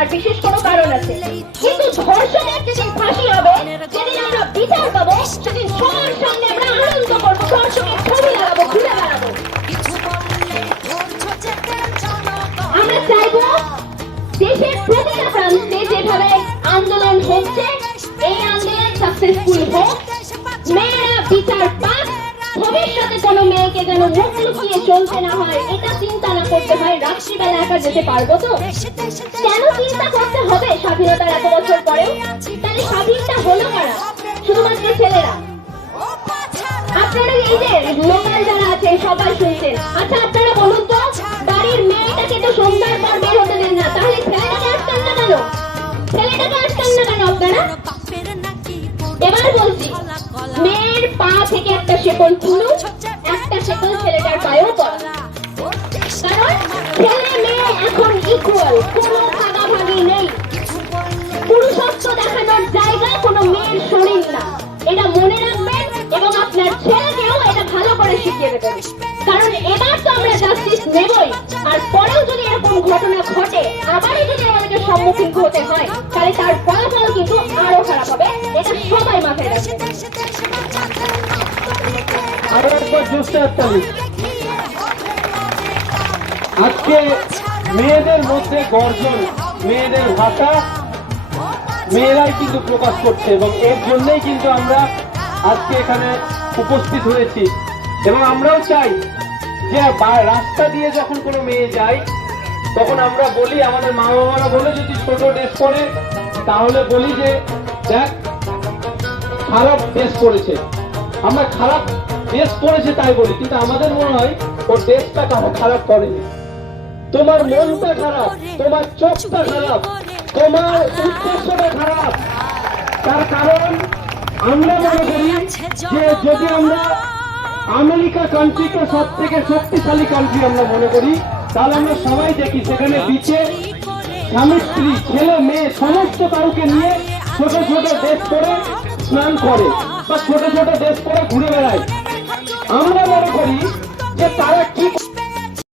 তার বিশেষ কোনো কারণ আছে, কিন্তু ধর্ষণের যেদিন ফাঁসি হবে, যেদিন আমরা বিচার পাবো, সেদিন সবার সামনে আমরা আনন্দ করবো, ধর্ষকের ছবি লাগাবো, ঘুরে বেড়াবো। আমরা চাইবো দেশের প্রতিটা প্রান্তে যেভাবে আন্দোলন হচ্ছে, এই আন্দোলন সাকসেসফুল হোক, মেয়েরা বিচার পাক, ভবিষ্যতে কোনো মেয়েকে যেন মুখ লুকিয়ে চলতে না হয়, এটা চিন্তা না করতে হয়। রাত্রিবেলা একা যেতে পারবো তো? কেন চিন্তা করতে হবে স্বাধীনতার এত বছর পরেও? তাহলে স্বাধীনতা হলো কারা? শুধুমাত্র ছেলেরা? আপনারা এই যে লোকাল যারা আছে সবাই শুনছেন, আচ্ছা আপনারা বলুন তো, বাড়ির মেয়েটাকে তো সন্ধ্যার পর বের হতে দেন না, তাহলে ছেলেটাকে আসতেন না কেন? ছেলেটাকে আসতেন না কেন আপনারা? এবার বলছি, মেয়ের পা থেকে একটা শেকল খুলুন, একটা শেকল ছেলেটার পায়েও পড়া। কারণ ছেলে মেয়ে এখন ইকুয়াল, কোনো ভাগাভাগি নেই। পুরুষত্ব দেখানোর জায়গা কোনো মেয়ের শরীর না, এটা মনে রাখবেন এবং আপনার ছেলেকেও এটা ভালো করে শিখিয়ে দেবেন। কারণ এবার তো আমরা জাস্টিস নেবই, আর পরেও যদি এরকম ঘটনা ঘটে, আবারও যদি আমাদেরকে সম্মুখীন হতে হয়, তাহলে তার ফলাফল কিন্তু আরো খারাপ হবে, এটা সবাই মাথায় রাখবেন। আরো একবার জোরসে হাততালি। আজকে মেয়েদের মধ্যে গর্জন, মেয়েদের ভাষা মেয়েরাই কিন্তু প্রকাশ করছে, এবং এর জন্যই কিন্তু আমরা আজকে এখানে উপস্থিত হয়েছি। এবং আমরাও চাই যে রাস্তা দিয়ে যখন কোনো মেয়ে যায়, তখন আমরা বলি, আমাদের মা বাবারা বলে যদি ছোট ড্রেস পরে, তাহলে বলি যে দেখ খারাপ ড্রেস পরেছে, আমরা খারাপ ড্রেস পরেছে তাই বলি, কিন্তু আমাদের মনে হয় ওর ড্রেসটা খারাপ করেনি। তোমার মনটা খারাপ, তোমার চোখটা খারাপ, তোমার উদ্দেশ্যটা খারাপ। তার কারণ আমরা মনে করি যে যদি আমরা আমেরিকা কান্ট্রিকে সব থেকে শক্তিশালী কান্ট্রি আমরা মনে করি, তাহলে আমরা সবাই দেখি সেখানে বিচে স্বামী স্ত্রী ছেলে মেয়ে সমস্ত কাউকে নিয়ে ছোট ছোট ড্রেস পরে স্নান করে বা ছোট ছোট ড্রেস পরে ঘুরে বেড়ায়। আমরা মনে করি যে তারা কি